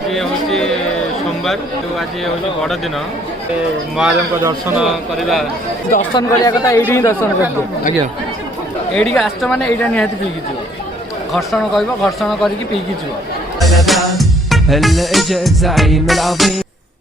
ये हूँ सोमवार तो आज हूँ बड़ दिन महादेव को दर्शन करवा दर्शन करिया कथा एठी ही दर्शन करदे आज्ञा एठी आस्ट माने एटा निहाती पीकी जीव घर्षण कहबो घर्षण करिकी पीकी जीव।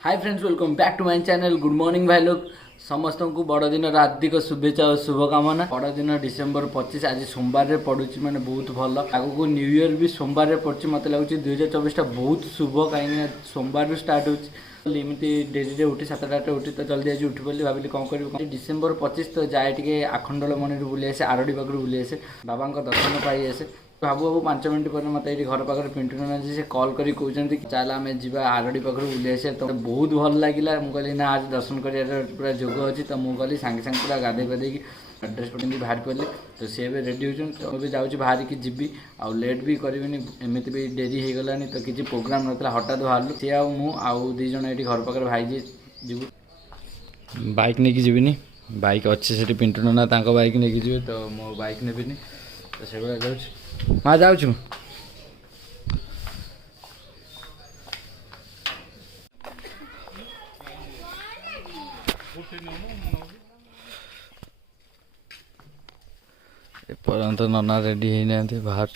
Hi friends welcome back to my channel. Good morning भाई लोग समस्त को बड़ दिन हार्दिक शुभेच्छा और शुभकामना। बड़ दिन डिसेम्बर 25 आज सोमवार पड़ू माने बहुत भल आगू न्यू ईयर भी सोमवार पड़े मत लगुच 2024 बहुत शुभ कहीं सोमवार स्टार्ट होमती डेरी उठी 7टा उठी तो जल्दी आज उठी पड़ी भाविली कौन कर डिसेम्बर 25 तो जाए टे आखंडल मणि बुले आसे आरडी पाखर बुले आसे बाबा दर्शन पाई आसे भाबू भाबू 5 मिनट पर मत ये घर पाखे पिंटू नाना जी से कॉल कर कहते चल आम जा आरडी पाखर बुले आसे तो बहुत भल लगे मुझे ना आज दर्शन कर पूरा जोग अच्छी तो मुझे सांगे सांगे पूरा गाधे पाधे ड्रेस पी बाहर पड़े तो सी भी रेडी होती तो भी जाऊँ बाहर की जी आउ लेट भी करी एमती भी डेरी हो गलानी तो किसी प्रोग्राम नाला हठात बाहर सी आउ दीज ये घर पाखे भाई जी जीव बाइक नहीं जीविनी बाइक अच्छे से पिंटू नाना बाइक नहीं जी तो मो बाइक नेबिनी तो से जाऊँ माँ जाऊँ एपर्यंत नना रेडी होना बाहर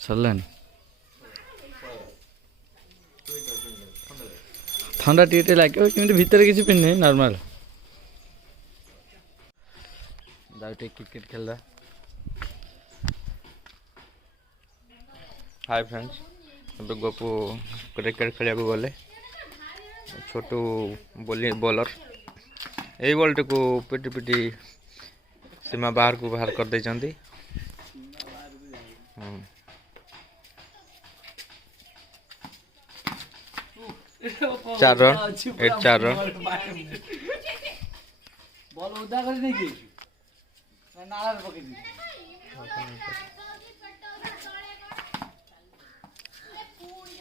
सरला ठंडा टे लगे कि भितर किसी पिन्हे नॉर्मल जाऊ क्रिकेट खेल। हाय फ्रेंड्स अब गोपू क्रिकेट खेल गले छोटू बॉलर यही बॉल टी को पिटी पिटी सीमा बाहर को बाहर कर दे 4 रन 4 रन बॉल उदा कर नहीं की नाला रे पके दी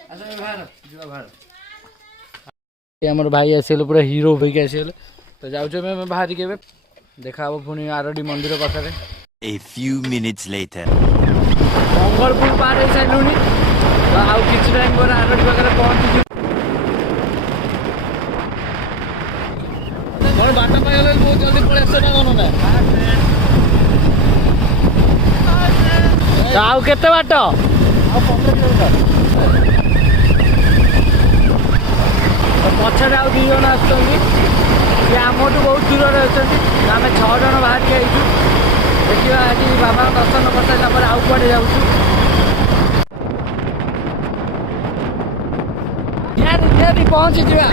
अच्छा बाहर जुआ बाहर ये हमर भाई आसिल पूरा हीरो होके आसिल तो जाउछे मैं बाहर के देखा पुणी आरडी मंदिर पाखे। A few minutes later Mangalpur पार हो सारूनी तो आउ किसी टाइम पर आरडी पाखे पहुंची मोर बाटा पाई गले बहुत जल्दी पळे आसे ना कोन ना आउ केते बाट आउ 15 किलोमीटर पछे आउ 2 जन आछथि से आमठू बहुत दूर अच्छा आम 6 जन बाहर के आईचु देखा आज बाबा दर्शन कर सारा आउ कड़े जाऊँ निहाती पहुँची जा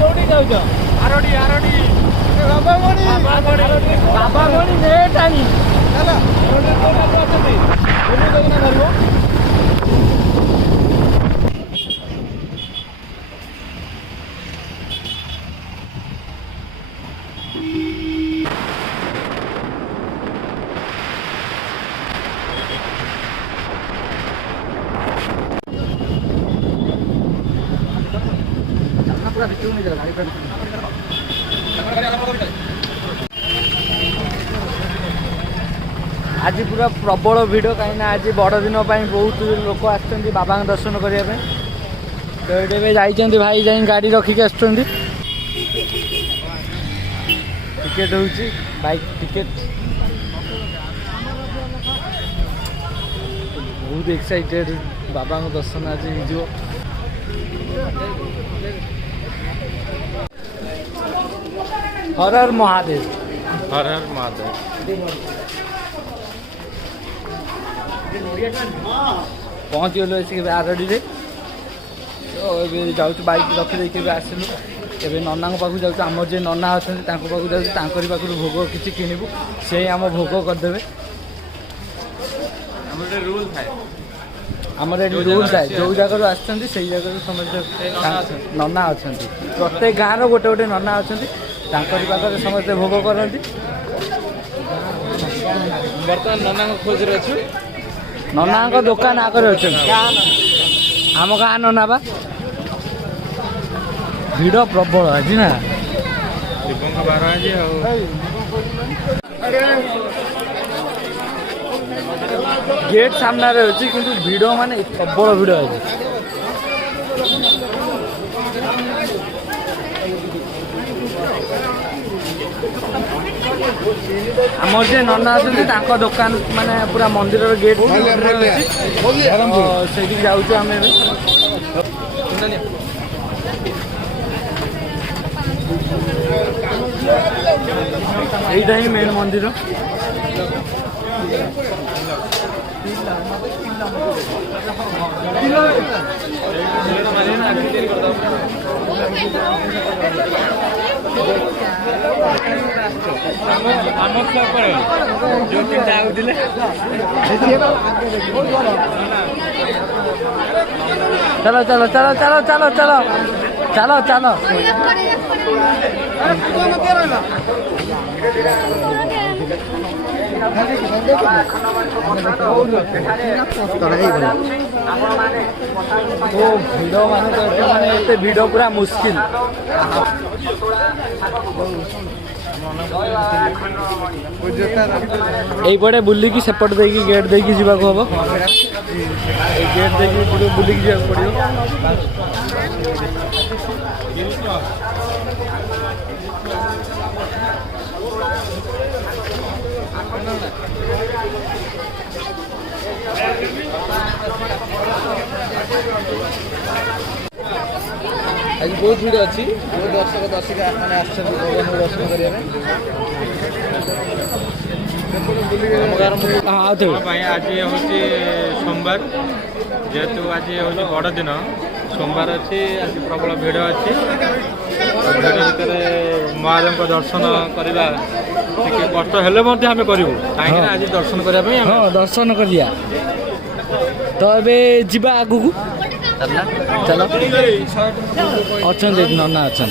कौटी जाऊच आरडी आरडी बाबा मणि लेट आई आज पूरा प्रबल भिड़ कहीं आज बड़ दिन बहुत लोक आसुँच बाबा दर्शन करने तो ये जाइए भाई जा गाड़ी रखिक आस टिकेट हो बाइक टिकेट बहुत एक्साइटेड बाबा दर्शन आज हो हर हर महादेव हर हर महादेव पहुँच गलु आरडी तो जाऊँ बाइक रखी आसलु ए नना पाक जाऊँ आम जे नना अच्छा पाक जाऊँ पाखर भोग किसी किणबू से आम भोग करदे रूल थाए आमर रूल थाए जो जगह आसती से जगह समस्त नना अच्छा प्रत्येक गाँव गोटे गोटे नना अच्छा पाखे समस्ते भोग करती बर्तमान नना खोज रहे अच्छे नना दुकान आगे अच्छे आम गाँ नना बा भिड़ प्रबल आज ना शिवଙ୍କ ବାର ଆଜି ଆଉ गेट सामने अच्छी किंतु भिड़ माने प्रबल भिड़ अच्छी आमर जे नना अच्छा दुकान माने पूरा मंदिर गेट से जाऊँ आम यही मेन मंदिर चलो चलो चलो चलो चलो चलो चलो चलो भिड़ माने भिड़ पूरा मुस्किल यहीपटे बुलिकी सेपट देकी गेट देकी जावाक हम गेट देकी बुलिकी जावाक पड़ो आज बहुत भिड़ अच्छी दर्शक दर्शिका मैंने दर्शन करने आज हूँ सोमवार जेहेतु आज हूँ बड़ दिन सोमवार अच्छी आज प्रबल भिड़ अच्छी भिड़ भितर महादेव दर्शन करवा कष्ट हेले आम करूँ कहीं आज दर्शन करने हाँ दर्शन करिया तो अबे जीवा आगु चलो अच्छा नना अच्छा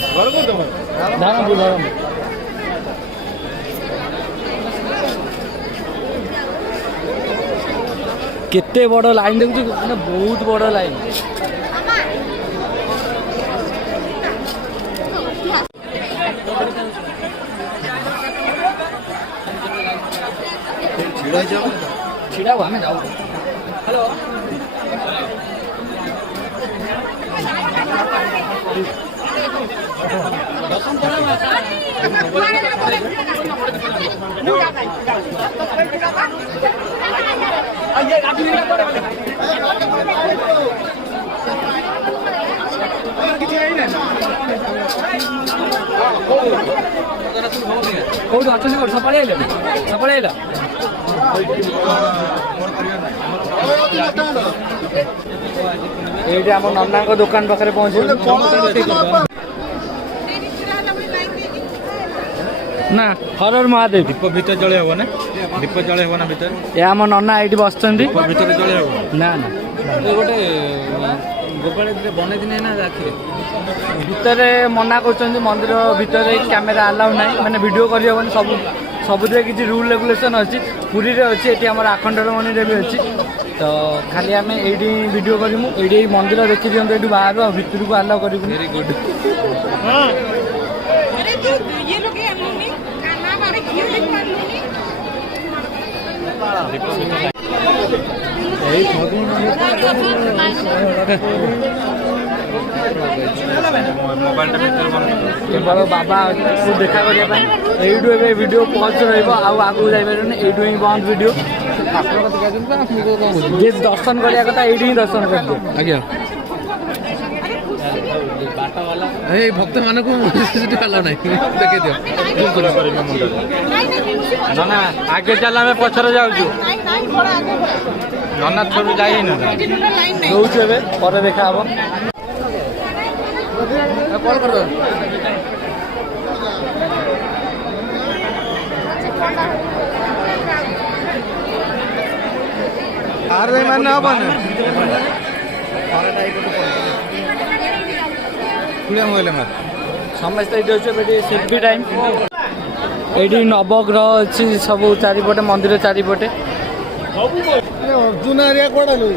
केते बड़ लाइन देखु बहुत बड़ लाइन छिड़ा हुआ हमें जाओ हेलो कौन अच्छे से सपड़े ये आम नना दुकान पाखे पहुँचे ना हर महादेव दीप भीतर जले हे ना दीप जले हे ना भीतर ये आम नना ये बस दीप भीतर जले हे ना ना गोटे गोपाल बन दिन ना आखिर भितर मना कर मंदिर भितर कैमेरा अलाउ ना माने वीडियो करहबनी सब सबुरे किसी रूल रेगुलेशन अच्छी पुरी रे अच्छी ये आम आखंडमणि भी अच्छी तो खाली आम ये वीडियो करूँ ये मंदिर देखी दिखाते ये बाहर भितर को अलाउ कर वेरी गुड केवल बाबा को देखा करने यू वीडियो पहुँच रगू जापर यू ही बंद वीडियो जे दर्शन करने कथा ये दर्शन कर आज्ञा भक्त मान को देखे दियो ना आगे चल आम पछरे जाऊँ नना छोड़ जाए पर देखा हम समस्त सेल्फी टाइम ये नवग्रह अच्छी सब चारिपटे मंदिर चारिपटे अर्जुन एरिया कोड़ा लो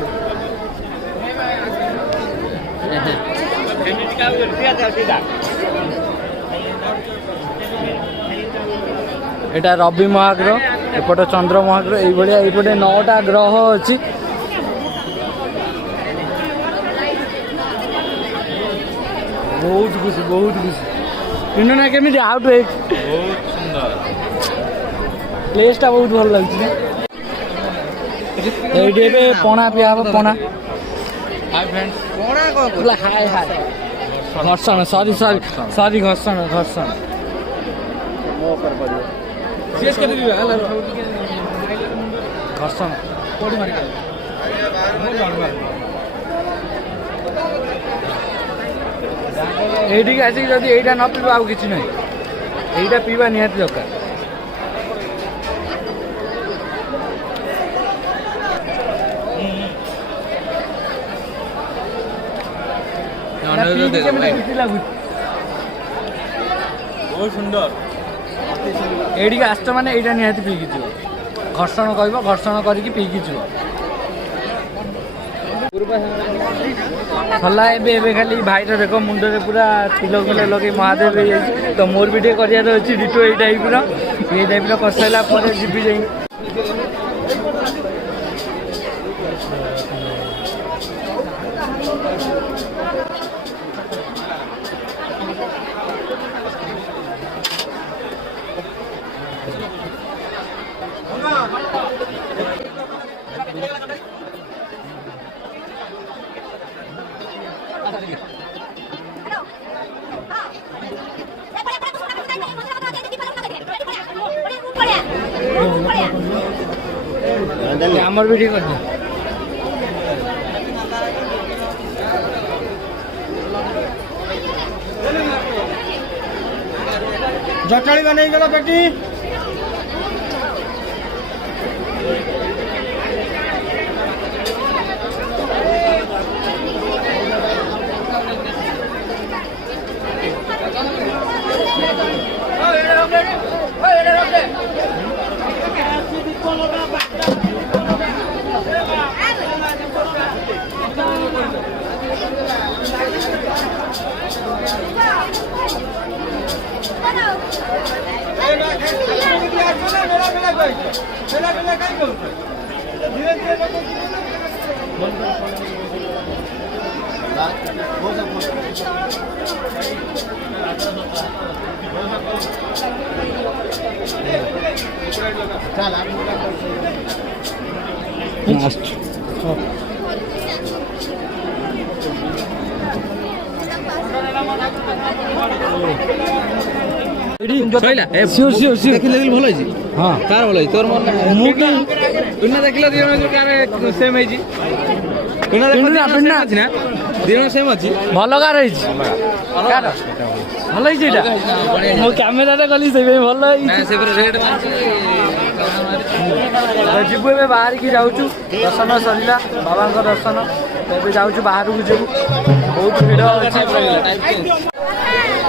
ଏଇଟା ରବି ମହାଗ୍ରହ, ଏପଟେ ଚନ୍ଦ୍ର ମହାଗ୍ରହ, ଏଇଭଳିଆ ଏଇପଟେ 9ଟା ଗ୍ରହ ଅଛି। ବହୁତ ଖୁସି ବହୁତ ଖୁସି। କିନ୍ତୁ ନା କେମିତି ଆଉଟ ବହୁତ ସୁନ୍ଦର ପ୍ଲେସଟା ବହୁତ ଭଲ ଲାଗୁଛି ନା। ଏଇଠି ଏବେ ପଣା ପିଆ ହବ ପଣା। ହାଇ ଫ୍ରେଣ୍ଡସ୍ କଣା ପୁରା ହାଇ ହାଇ ଘର୍ଷଣ ସରି ସରି ସରି ଘର୍ଷଣ ଘର୍ଷଣ ଘର୍ଷଣ ଏଇଠିକି ଆସିକି ଯଦି ଏଇଟା ନ ପିଇବା ଆଉ କିଛି ନାହିଁ, ଏଇଟା ପିଇବା ନିହାତି ଦରକାର। କେମିତି ଲାଗୁଛି? ବହୁତ ସୁନ୍ଦର। ଏଇଠିକି ଆସିଛ ମାନେ ଏଇଟା ନିହାତି ପିଇକି ଯିବ। ଘର୍ଷଣ କହିବ, ଘର୍ଷଣ କରିକି ପିଇକି ଯିବ। ସରିଲା ଏବେ ଏବେ ଖାଲି ଭାଇର ଦେଖ ମୁଣ୍ଡରେ ପୁରା ତିଲକ ଫିଲକ ଲଗେଇ ମହାଦେବ ହେଇଯାଇଛି। ତ ମୋର ବି ଟିକେ କରିବାର ଅଛି ଡିଟୋ ଏଇ ଟାଇପ୍ର କରିସାରିଲା ପରେ ଯିବି ଯାଇ। ଆମର ବି ଠିକ୍ ଅଛି। ଜଟାଳି ନେଇଗଲା ପେଟି। ଦେଖିଲେ ଭଲ ହେଇଛି। ହଁ କାହାର ଭଲ ହେଇଛି? ତୋର ମନ ମୁଁ କି ତୁନା ଦେଖିଲ ଦି ଜଣ ସେମ୍ ହେଇଛି। ତୁନା ଅଛି ନା ଦି ଜଣ ସେମ୍ ଅଛି। ଭଲ କାର ହେଇଛି? କାର ଭଲ ହେଇଛି ଏଇଟା? ମୁଁ କ୍ୟାମେରାରେ ଗଲି ସେଇପାଇଁ ଭଲ ହେଇଛି। ଯିବୁ ଏବେ ବାହାରିକି ଯାଉଛୁ, ଦର୍ଶନ ସରିଲା ବାବାଙ୍କ ଦର୍ଶନ। ଏବେ ଯାଉଛୁ ବାହାରକୁ ଯିବୁ, ବହୁତ ଭିଡ଼ ଅଛି।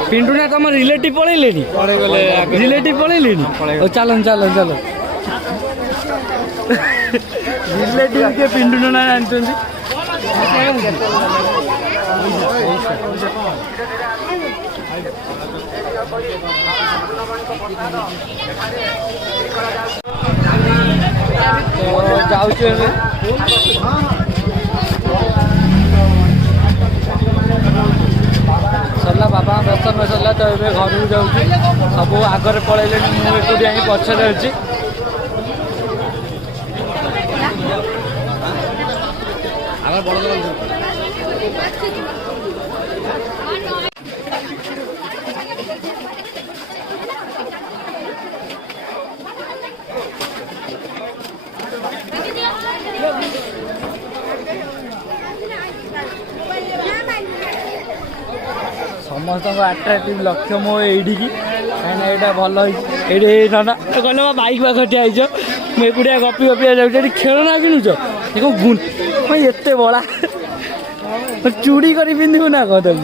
ପିଣ୍ଟୁନା ତମ ରିଲେଟିଭ ପଳେଇଲେଣି? ରିଲେଟିଭ ପଳେଇଲେଣି? ଚାଲ ଚାଲ ଚାଲ। ରିଲେଟିଭ କିଏ ପିଣ୍ଟୁନା ନା ଜାଣିଛନ୍ତି? ଯାଉଛୁ ଏବେ ସରିଲା ବାବା ଦର୍ଶନ ସରିଲା ତ ଏବେ ଘରକୁ ଯାଉଛି। ସବୁ ଆଗରେ ପଳେଇଲେଣି, ମୁଁ ଏକୁଟିଆ ହିଁ ପଛରେ ଅଛି। ସମସ୍ତଙ୍କ ଆଟ୍ରାକ୍ଟିଭ ଲକ୍ଷ୍ୟ ମୋ ଏଇଠିକି, କାହିଁକିନା ଏଇଟା ଭଲ ହେଇଛି। ଏଇଠି ନନା କହିଲେ ମୋ ବାଇକ୍ ପାଖରେ ଠିଆ ହେଇଛ, ମୁଁ ଏକୁଟିଆ ଗପି ଗପିଆ ଯାଉଛି। ଏଠି ଖେଳନା କିଣୁଛ? ଏତେ ବଳା ଚୁଡ଼ି କରି ପିନ୍ଧିବୁ ନା କହ? ତାକୁ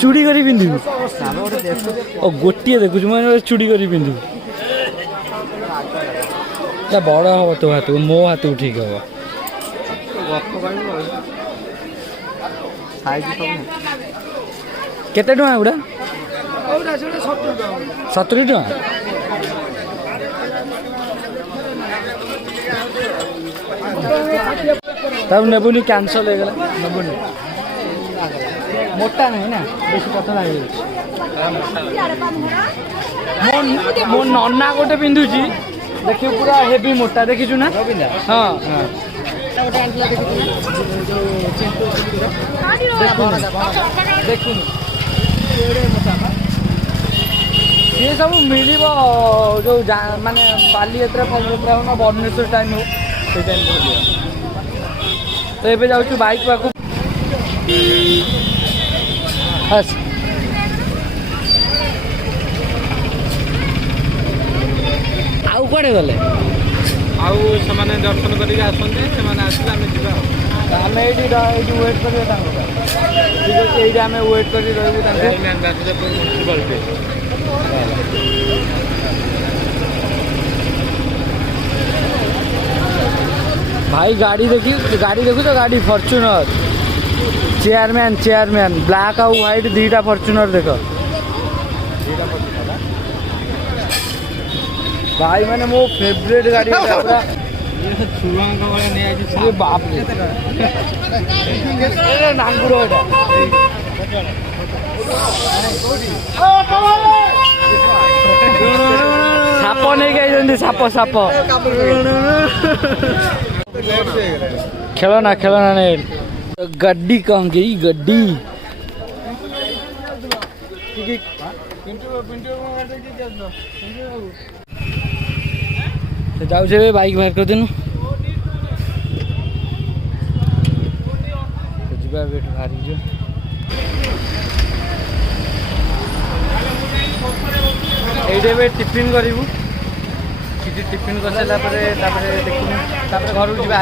ଚୁଡ଼ି କରି ପିନ୍ଧିବୁ? ଓ ଗୋଟିଏ ଦେଖୁଛୁ, ମାନେ ଚୁଡ଼ି କରି ପିନ୍ଧିବୁ। ବଡ଼ ହବ ତୋ ହାତକୁ, ମୋ ହାତକୁ ଠିକ୍ ହବ। କେତେ ଟଙ୍କା ଏଗୁଡ଼ା? 70 ଟଙ୍କା। तब नेबुनी कैंसल हो गला नेबुनी मोटा नहीं ना बेसी पतला है मो नन्ना गोटे पिंधुची देखियो पूरा हेवी मोटा देखिछु ना हां देखु ये सब मिल जो माने बालीयात्रा फलयात्रा हो ना भुवनेश्वर टाइम हो से टाइम तो ये जाऊँ बाइक पाक आउ कड़े गले आउ से दर्शन करके आसते से आसले आम जा आम ये वेट करें आम वेट कर म्यूनसिपालिटी भाई गाड़ी देखु तो गाड़ी फॉर्च्यूनर चेयरमैन ब्लैक आउ व्हाइट दीटा फॉर्च्यूनर देख भाई मैंने मो फेवरेट गाड़ी पूरा ये बाप रे नांगुर साप नहीं गई साप खेलना नहीं गड्डी कहाँ गई गड्डी जाऊ बाइक बाहर कर दिन बाहरी जो ये टिफिन करूँ कि टिफिन कर सारा देखू घर को जा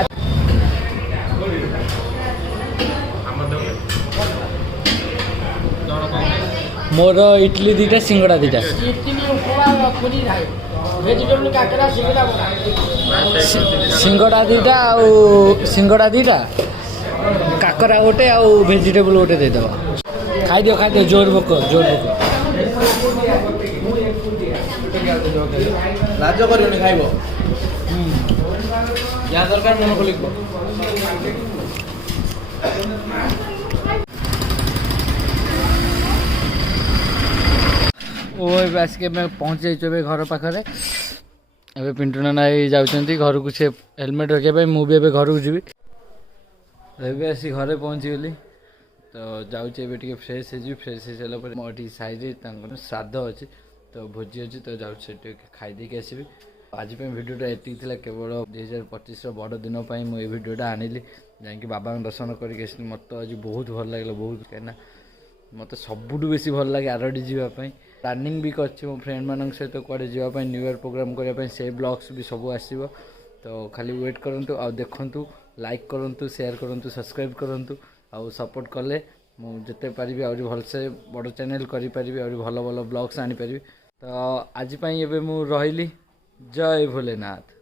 मोर इडली दीटा सिंगड़ा दीटा सिंगड़ा दीटा काकरा गोटे आउ भेजिटेबल गोटे देदेव खाई दियो जोर भोक लाज करनी खाइब या दरकार मन खोल आसिक पहुँच जाइए घर पाखे ए पिंटू नाना जाऊँगी घर को से हेलमेट रखा मुझे घर को जी आसी घरे पहुँची गली तो जाऊँचे फ्रेश हो फ्रेश हो सारापर मोटी साइड श्राद्ध अच्छी तो भोजी अच्छी तो जाऊँ खाई देकी आसबि आज भिडियोटा ये केवल 2025 बड़ दिन मुझे भिडियोटा आनिली जाकि बाबा दर्शन करके मत आज बहुत भल लगे बहुत कहीं मत सबुठ बेसी भल लगे आरडी जावाई प्लानिंग भी कर फ्रेंड मान सहित कड़े जावाई न्यू इयर प्रोग्राम करने से ब्लॉग्स भी सब आसो तो खाली वेट करूँ आ देखु लाइक करूँ शेयर करूँ सब्सक्राइब करूँ आउ सपोर्ट कले मुझे पारि आहरी भलसे बड़ चैनल करी आहरी भल भल ब्लॉग्स आनी पारि तो आज एबे मु रहिली जय भोलेनाथ।